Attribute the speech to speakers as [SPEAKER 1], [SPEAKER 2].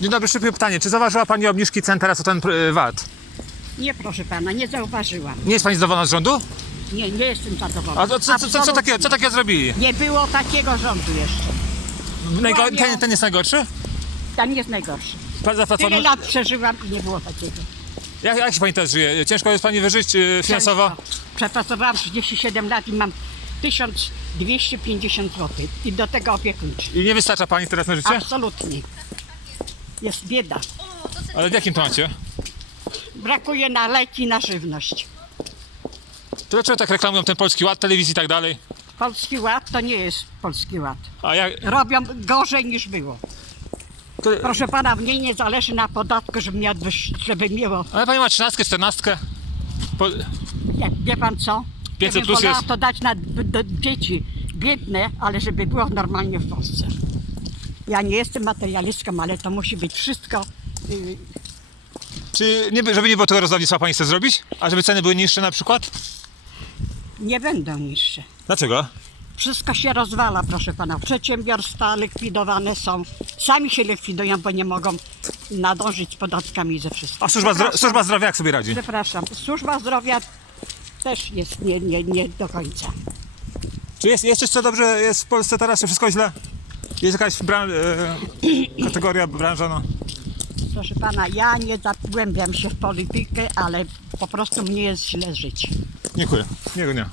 [SPEAKER 1] Dzień dobry, szybkie pytanie. Czy zauważyła Pani obniżki cen teraz o ten y, VAT?
[SPEAKER 2] Nie, proszę pana, nie zauważyłam.
[SPEAKER 1] Nie jest Pani zadowolona z rządu?
[SPEAKER 2] Nie, nie jestem zadowolona.
[SPEAKER 1] A to co, co, co, takiego, co takiego zrobili?
[SPEAKER 2] Nie było takiego rządu jeszcze.
[SPEAKER 1] Najgo, ten, ten jest najgorszy?
[SPEAKER 2] Ten jest najgorszy.
[SPEAKER 1] Pan za
[SPEAKER 2] Tyle lat przeżyłam i nie było takiego.
[SPEAKER 1] Jak, jak się Pani teraz żyje? Ciężko jest Pani wyżyć y, finansowo?
[SPEAKER 2] Przepracowałam 37 lat i mam 1250 zł. I do tego opiekuńczy.
[SPEAKER 1] I nie wystarcza Pani teraz na życie?
[SPEAKER 2] Absolutnie. Jest bieda.
[SPEAKER 1] Ale w jakim temacie?
[SPEAKER 2] Brakuje na leki, na żywność.
[SPEAKER 1] To dlaczego tak reklamują ten Polski Ład, telewizji i tak dalej?
[SPEAKER 2] Polski Ład to nie jest Polski Ład.
[SPEAKER 1] A jak...
[SPEAKER 2] Robią gorzej niż było.
[SPEAKER 1] To,
[SPEAKER 2] Proszę pana, mnie nie zależy na podatku, żeby, mnie, żeby miło
[SPEAKER 1] ale Pani ma 13, 14? Po,
[SPEAKER 2] Jak, wie pan co?
[SPEAKER 1] 500
[SPEAKER 2] ja
[SPEAKER 1] plus jest.
[SPEAKER 2] to dać na dzieci biedne, ale żeby było normalnie w Polsce. Ja nie jestem materialistką, ale to musi być wszystko. y,
[SPEAKER 1] czy nie, żeby nie było tego rozdawnictwa Pani chce zrobić? A żeby ceny były niższe na przykład?
[SPEAKER 2] nie będą niższe.
[SPEAKER 1] Dlaczego?
[SPEAKER 2] Wszystko się rozwala, proszę pana. Przedsiębiorstwa likwidowane są. Sami się likwidują, bo nie mogą nadążyć z podatkami ze wszystkim.
[SPEAKER 1] A służba, zdro, służba zdrowia jak sobie radzi?
[SPEAKER 2] Przepraszam. Służba zdrowia też jest nie, nie, nie do końca.
[SPEAKER 1] Czy jest, jest coś, co dobrze jest w Polsce teraz, czy wszystko źle? Jest jakaś bran, e, kategoria, branża, no.
[SPEAKER 2] Proszę pana, ja nie zagłębiam się w politykę, ale po prostu mnie jest źle żyć.
[SPEAKER 1] Dziękuję. Miłego dnia.